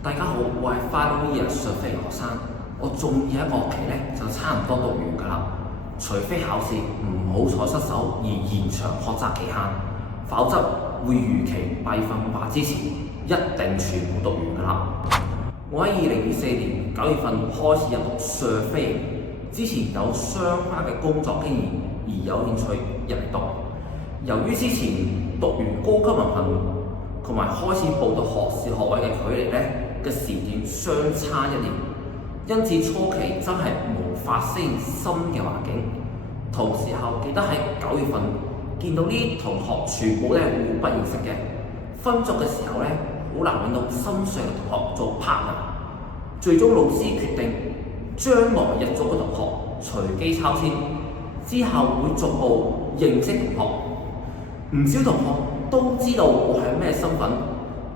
大家好，我係 Final Year Survey 學生，我仲有一個學期咧就差唔多讀完㗎啦。除非考試唔好彩失手而延長學習期限，否則會如期8月8之前一定全部讀完㗎啦。我喺2024年9月份開始入讀 Survey， 之前有相關嘅工作經驗而有興趣入嚟讀。由於之前讀完高級文憑同埋開始報讀學士學位嘅距離咧嘅時段相差1年，因此初期真係無法適應新嘅環境。同時候記得喺9月份見到呢啲同學全部都係互不認識嘅，分組嘅時候咧好難揾到心水嘅同學做 partner。最終老師決定將來入組嘅同學隨機抽籤，之後會逐步認識同學。唔少同學都知道我係咩身份，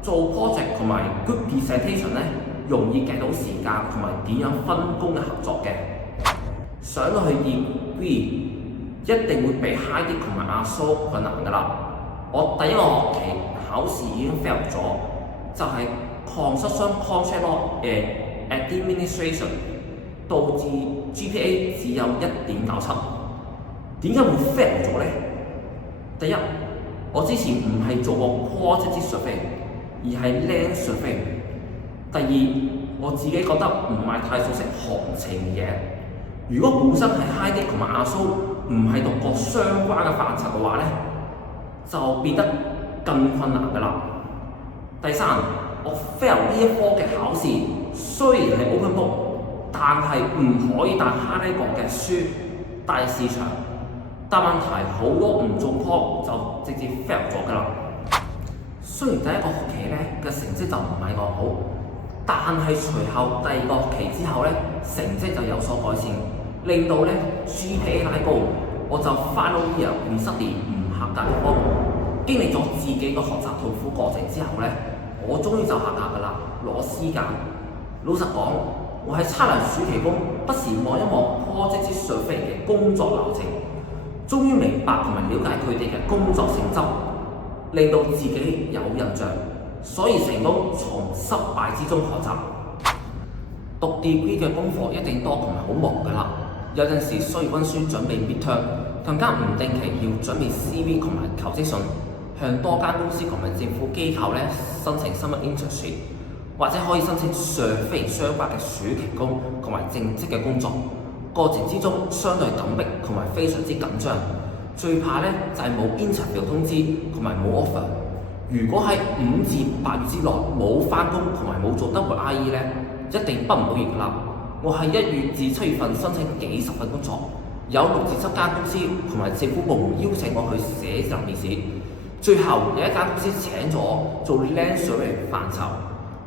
做 project 同埋 group presentation 咧，容易計到時間同埋點樣分工嘅合作嘅。上到去2 一定會比 high 啲同埋阿蘇困難㗎啦。我第一個學期考試已經 fail 咗，就係 construction contract law and administration， 導致 GPA 只有1.97。點解會 fail 咗呢？第一，我之前唔係做過 quantitative survey， 而係 land survey。第二，我自己覺得唔係太熟悉行情嘅嘢。如果本身係 high 啲同埋阿蘇唔係讀過相關嘅範疇嘅話咧，就變得更困難㗎啦。第三，我 fail 呢一科嘅考試，雖然係 open book， 但係唔可以帶 highlight 過嘅書帶市場。但問題好多唔中 call 就直接 fail 咗㗎啦。雖然第一個學期咧嘅成績就唔係咁好，但係隨後第二個學期之後咧，成績就有所改善，令到咧 GPA 拉高，我就 final year 20年唔合格嘅科目。經歷咗自己個學習痛苦過程之後咧，我終於就合格㗎啦，攞 C 減。老實講，我喺測量暑期工不時望一望 project survey 嘅工作流程。終於明白同埋了解佢哋嘅工作性質，令到自己有印象，所以成功從失敗之中學習。讀 degree 嘅功課一定多同埋好忙㗎啦，有陣時需要溫書準備 midterm， 更加唔定期要準備 CV 同埋求職信，向多間公司同埋政府機構咧申請 summer internship， 或者可以申請survey相關嘅暑期工同埋正職嘅工作。過程之中相對緊迫同埋非常之緊張，最怕咧就係冇 interview 通知同埋冇 offer。如果喺5至8月之內冇翻工同埋冇做 WIE 咧，一定畢唔到業㗎啦。我係1月至7月份申請幾十份工作，有6至7間公司同埋政府部門邀請我去寫就面試，最後有一間公司請咗我做 land survey 範疇。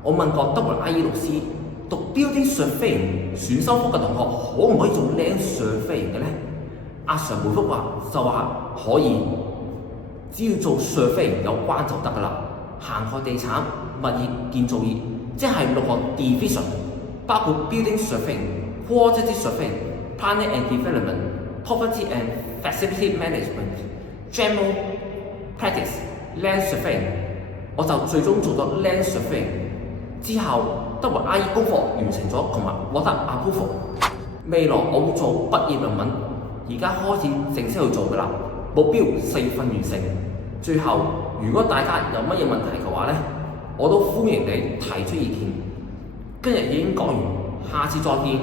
我問過 WIE 老師，讀 building surveying 選修科嘅同學可唔可以做 land surveying 嘅咧？阿 Sir 回覆話可以，只要做 surveying 有關就得㗎啦，涵蓋地產、物業、建造業，即係6個 division， 包括 building surveying、quantitative surveying、planning and development、property and facility management、general practice、land surveying。我就最終做咗 land surveying之後。WIE 功課完成咗同埋獲得 approval， 未來我會做畢業論文，而家開始正式去做㗎啦。目標4月份完成。最後，如果大家有乜嘢問題嘅話咧，我都歡迎你提出意見。今日已經講完，下次再見。